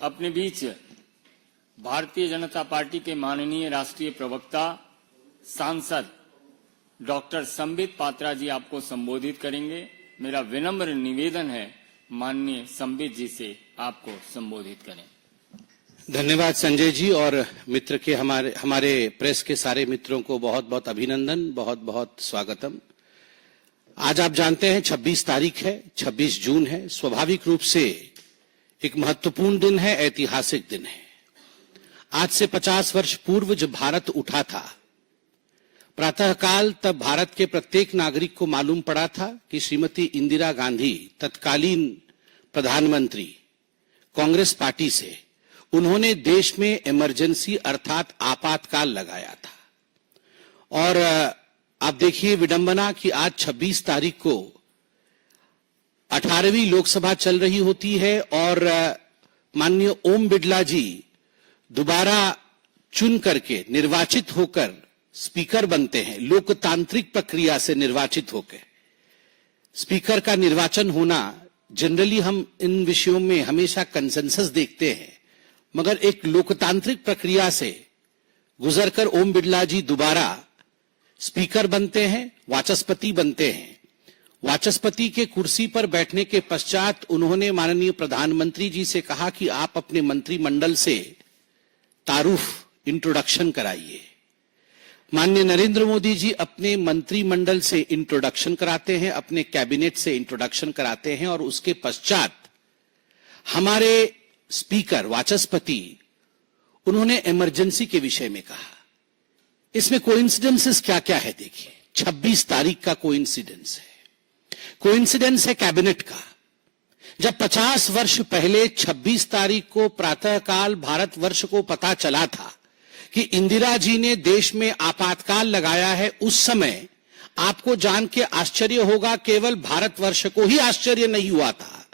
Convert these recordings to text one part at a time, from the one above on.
अपने बीच भारतीय जनता पार्टी के माननीय राष्ट्रीय प्रवक्ता सांसद डॉक्टर संबित पात्रा जी आपको संबोधित करेंगे। मेरा विनम्र निवेदन है माननीय संबित जी से आपको संबोधित करें। धन्यवाद संजय जी और मित्र के हमारे प्रेस के सारे मित्रों को बहुत बहुत अभिनंदन, बहुत बहुत स्वागतम। आज आप जानते हैं 26 तारीख है, 26 जून है। स्वाभाविक रूप से एक महत्वपूर्ण दिन है, ऐतिहासिक दिन है। आज से 50 वर्ष पूर्व जब भारत उठा था, प्रातःकाल तब भारत के प्रत्येक नागरिक को मालूम पड़ा था कि श्रीमती इंदिरा गांधी तत्कालीन प्रधानमंत्री कांग्रेस पार्टी से उन्होंने देश में इमरजेंसी अर्थात आपातकाल लगाया था। और आप देखिए विडंबना कि आज 26 तारीख को 18वीं लोकसभा चल रही होती है और माननीय ओम बिड़ला जी दोबारा चुन करके निर्वाचित होकर स्पीकर बनते हैं। लोकतांत्रिक प्रक्रिया से निर्वाचित होकर स्पीकर का निर्वाचन होना, जनरली हम इन विषयों में हमेशा कंसेंसस देखते हैं, मगर एक लोकतांत्रिक प्रक्रिया से गुजरकर ओम बिड़ला जी दोबारा स्पीकर बनते हैं, वाचस्पति बनते हैं। वाचस्पति के कुर्सी पर बैठने के पश्चात उन्होंने माननीय प्रधानमंत्री जी से कहा कि आप अपने मंत्रिमंडल से तारुफ इंट्रोडक्शन कराइए। माननीय नरेंद्र मोदी जी अपने मंत्रिमंडल से इंट्रोडक्शन कराते हैं, अपने कैबिनेट से इंट्रोडक्शन कराते हैं और उसके पश्चात हमारे स्पीकर वाचस्पति उन्होंने इमरजेंसी के विषय में कहा। इसमें कोइंसिडेंसेस क्या क्या है देखिए। 26 तारीख का कोइंसिडेंस है, कोइंसिडेंस है कैबिनेट का। जब 50 वर्ष पहले 26 तारीख को प्रातःकाल भारतवर्ष को पता चला था कि इंदिरा जी ने देश में आपातकाल लगाया है, उस समय आपको जान के आश्चर्य होगा, केवल भारतवर्ष को ही आश्चर्य नहीं हुआ था,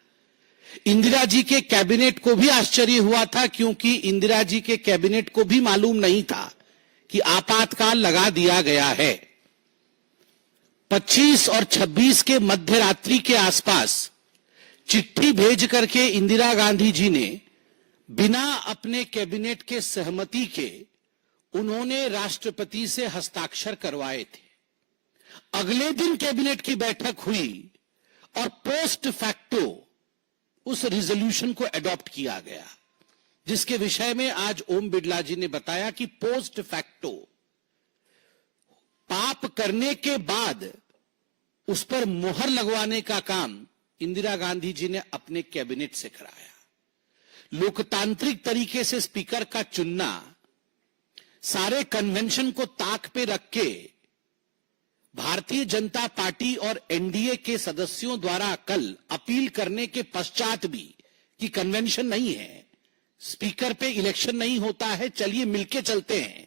इंदिरा जी के कैबिनेट को भी आश्चर्य हुआ था, क्योंकि इंदिरा जी के कैबिनेट को भी मालूम नहीं था कि आपातकाल लगा दिया गया है। 25 और 26 के मध्य रात्रि के आसपास चिट्ठी भेज करके इंदिरा गांधी जी ने बिना अपने कैबिनेट के सहमति के उन्होंने राष्ट्रपति से हस्ताक्षर करवाए थे। अगले दिन कैबिनेट की बैठक हुई और पोस्ट फैक्टो उस रिजोल्यूशन को एडॉप्ट किया गया, जिसके विषय में आज ओम बिड़ला जी ने बताया कि पोस्ट फैक्टो पाप करने के बाद उस पर मोहर लगवाने का काम इंदिरा गांधी जी ने अपने कैबिनेट से कराया। लोकतांत्रिक तरीके से स्पीकर का चुनना, सारे कन्वेंशन को ताक पे रख के भारतीय जनता पार्टी और एनडीए के सदस्यों द्वारा कल अपील करने के पश्चात भी कि कन्वेंशन नहीं है, स्पीकर पे इलेक्शन नहीं होता है, चलिए मिलके चलते हैं,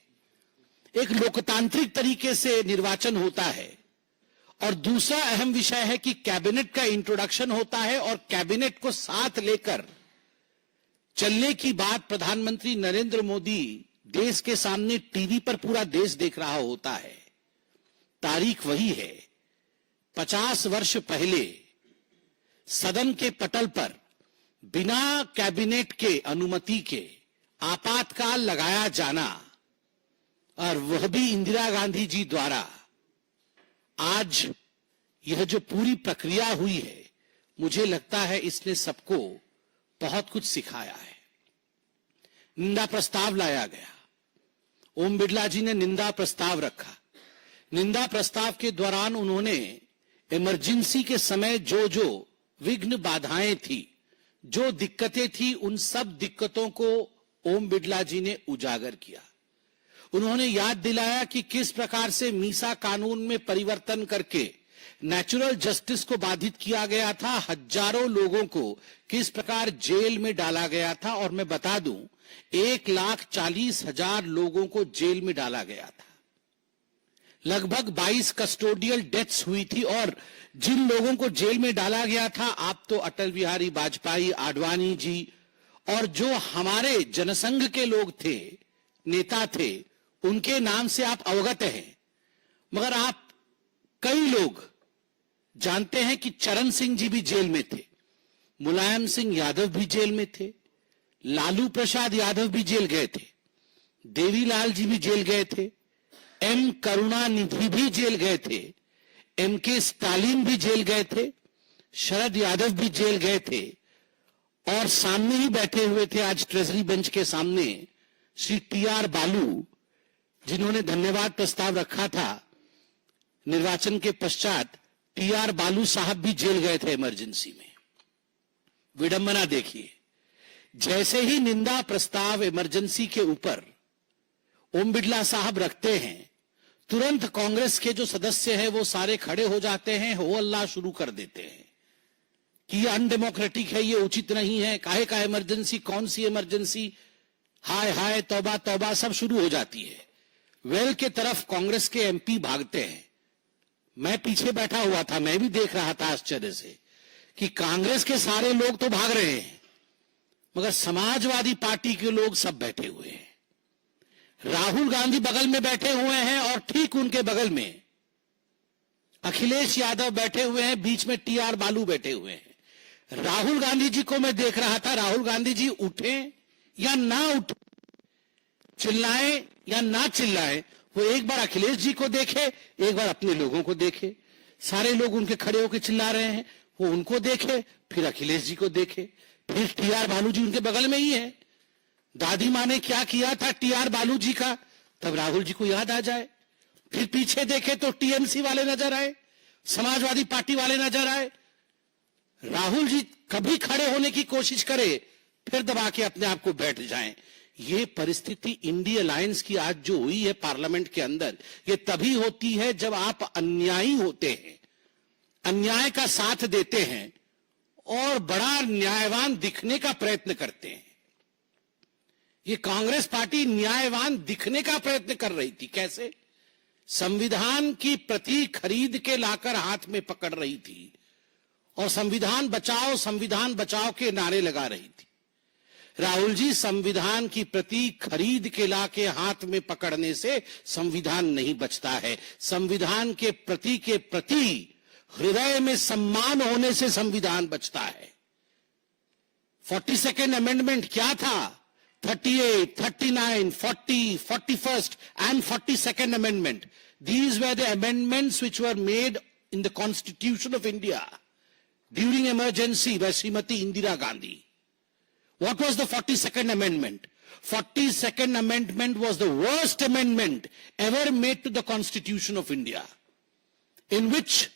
एक लोकतांत्रिक तरीके से निर्वाचन होता है। और दूसरा अहम विषय है कि कैबिनेट का इंट्रोडक्शन होता है और कैबिनेट को साथ लेकर चलने की बात प्रधानमंत्री नरेंद्र मोदी देश के सामने टीवी पर पूरा देश देख रहा होता है। तारीख वही है, 50 वर्ष पहले सदन के पटल पर बिना कैबिनेट के अनुमति के आपातकाल लगाया जाना, और वह भी इंदिरा गांधी जी द्वारा। आज यह जो पूरी प्रक्रिया हुई है, मुझे लगता है इसने सबको बहुत कुछ सिखाया है। निंदा प्रस्ताव लाया गया, ओम बिड़ला जी ने निंदा प्रस्ताव रखा। निंदा प्रस्ताव के दौरान उन्होंने इमरजेंसी के समय जो जो विघ्न बाधाएं थी, जो दिक्कतें थी, उन सब दिक्कतों को ओम बिड़ला जी ने उजागर किया। उन्होंने याद दिलाया कि किस प्रकार से मीसा कानून में परिवर्तन करके नेचुरल जस्टिस को बाधित किया गया था, हजारों लोगों को किस प्रकार जेल में डाला गया था। और मैं बता दूं, 1,40,000 लोगों को जेल में डाला गया था, लगभग 22 कस्टोडियल डेथ्स हुई थी। और जिन लोगों को जेल में डाला गया था, आप तो अटल बिहारी वाजपेयी, आडवाणी जी और जो हमारे जनसंघ के लोग थे, नेता थे, उनके नाम से आप अवगत हैं। मगर आप कई लोग जानते हैं कि चरण सिंह जी भी जेल में थे, मुलायम सिंह यादव भी जेल में थे, लालू प्रसाद यादव भी जेल गए थे, देवीलाल जी भी जेल गए थे, एम करुणानिधि भी जेल गए थे, एम के स्टालिन भी जेल गए थे, शरद यादव भी जेल गए थे, और सामने ही बैठे हुए थे आज ट्रेजरी बेंच के सामने श्री टी.आर. बालू, जिन्होंने धन्यवाद प्रस्ताव रखा था निर्वाचन के पश्चात। टी.आर. बालू साहब भी जेल गए थे इमरजेंसी में। विडंबना देखिए, जैसे ही निंदा प्रस्ताव इमरजेंसी के ऊपर ओम बिड़ला साहब रखते हैं, तुरंत कांग्रेस के जो सदस्य हैं वो सारे खड़े हो जाते हैं, हो अल्लाह शुरू कर देते हैं कि ये अनडेमोक्रेटिक है, ये उचित नहीं है, काहे का इमरजेंसी, कौन सी इमरजेंसी, हाय हाय तौबा तौबा, सब शुरू हो जाती है। वेल के तरफ कांग्रेस के एमपी भागते हैं। मैं पीछे बैठा हुआ था, मैं भी देख रहा था आश्चर्य से कि कांग्रेस के सारे लोग तो भाग रहे हैं, मगर समाजवादी पार्टी के लोग सब बैठे हुए हैं। राहुल गांधी बगल में बैठे हुए हैं और ठीक उनके बगल में अखिलेश यादव बैठे हुए हैं, बीच में टी.आर. बालू बैठे हुए हैं। राहुल गांधी जी को मैं देख रहा था, राहुल गांधी जी उठे या ना उठे, चिल्लाएं या ना चिल्लाएं, वो एक बार अखिलेश जी को देखे, एक बार अपने लोगों को देखे। सारे लोग उनके खड़े होकर चिल्ला रहे हैं, वो उनको देखे, फिर अखिलेश जी को देखे, फिर टी.आर. बालू जी उनके बगल में ही है। दादी माँ ने क्या किया था टी.आर. बालू जी का, तब राहुल जी को याद आ जाए। फिर पीछे देखे तो टीएमसी वाले नजर आए, समाजवादी पार्टी वाले नजर आए। राहुल जी कभी खड़े होने की कोशिश करे, फिर दबा के अपने आप को बैठ जाएं। ये परिस्थिति इंडी अलायंस की आज जो हुई है पार्लियामेंट के अंदर, ये तभी होती है जब आप अन्यायी होते हैं, अन्याय का साथ देते हैं और बड़ा न्यायवान दिखने का प्रयत्न करते हैं। ये कांग्रेस पार्टी न्यायवान दिखने का प्रयत्न कर रही थी। कैसे? संविधान की प्रति खरीद के लाकर हाथ में पकड़ रही थी और संविधान बचाओ के नारे लगा रही थी। राहुल जी, संविधान की प्रति खरीद के लाके हाथ में पकड़ने से संविधान नहीं बचता है। संविधान के प्रति हृदय में सम्मान होने से संविधान बचता है। 42nd अमेंडमेंट क्या था? 38, 39, 40, 41st and 42nd amendment. These were the amendments which were made in the Constitution of India during emergency by Srimati Indira Gandhi. What was the 42nd amendment? 42nd amendment was the worst amendment ever made to the Constitution of India, in which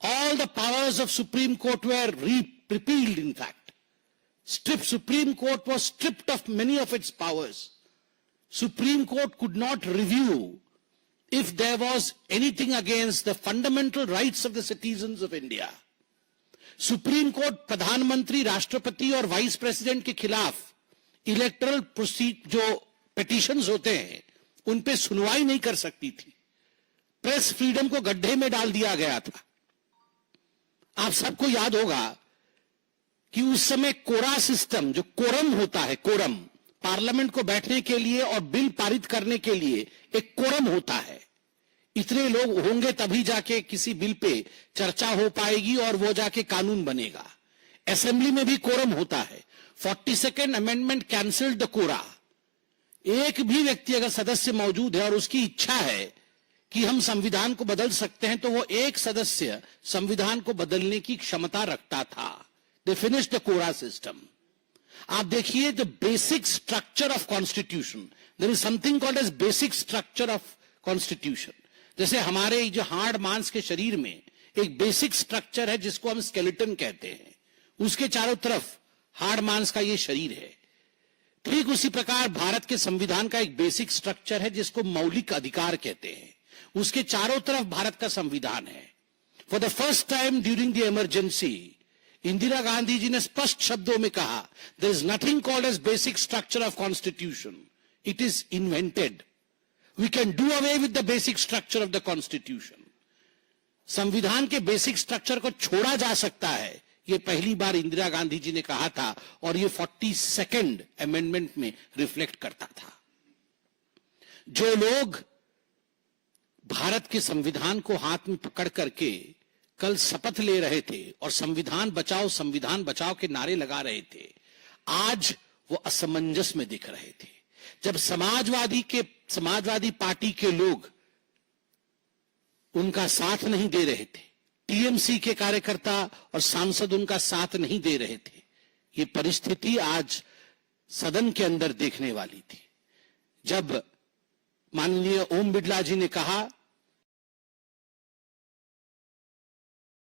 all the powers of Supreme Court were repealed, in fact. Supreme Court was stripped of many of its powers. Supreme Court could not review if there was anything against the fundamental rights of the citizens of India. Supreme court प्रधानमंत्री, राष्ट्रपति और vice president के खिलाफ electoral जो petitions होते हैं उन पे सुनवाई नहीं कर सकती थी। प्रेस फ्रीडम को गड्ढे में डाल दिया गया था। आप सबको याद होगा कि उस समय कोरा सिस्टम, जो कोरम होता है, कोरम पार्लियामेंट को बैठने के लिए और बिल पारित करने के लिए एक कोरम होता है। इतने लोग होंगे तभी जाके किसी बिल पे चर्चा हो पाएगी और वो जाके कानून बनेगा। असेंबली में भी कोरम होता है। 42nd अमेंडमेंट कैंसल्ड द कोरा। एक भी व्यक्ति अगर सदस्य मौजूद है और उसकी इच्छा है कि हम संविधान को बदल सकते हैं, तो वो एक सदस्य संविधान को बदलने की क्षमता रखता था। They finished the Kora system. आप देखिए the basic structure of constitution, there is something called as basic structure of constitution. जैसे हमारे जो हार्ड मांस के शरीर में एक बेसिक स्ट्रक्चर है जिसको हम स्केलेटन कहते हैं, उसके चारों तरफ हार्ड मांस का ये शरीर है। ठीक उसी प्रकार भारत के संविधान का एक बेसिक स्ट्रक्चर है जिसको मौलिक अधिकार कहते हैं, उसके चारों तरफ भारत का संविधान है। For the first time during the emergency, Indira Gandhi ji ने स्पष्ट शब्दों में कहा, there is nothing called as basic structure of constitution, it is invented. We can do away with the basic structure of the constitution. संविधान के बेसिक स्ट्रक्चर को छोड़ा जा सकता है, ये पहली बार इंदिरा गांधी जी ने कहा था और ये 42nd अमेंडमेंट में रिफ्लेक्ट करता था। जो लोग भारत के संविधान को हाथ में पकड़ करके कल शपथ ले रहे थे और संविधान बचाओ के नारे लगा रहे थे, आज वो असमंजस में दिख रहे थे। जब समाजवादी पार्टी के लोग उनका साथ नहीं दे रहे थे, टीएमसी के कार्यकर्ता और सांसद उनका साथ नहीं दे रहे थे, ये परिस्थिति आज सदन के अंदर देखने वाली थी। जब माननीय ओम बिड़ला जी ने कहा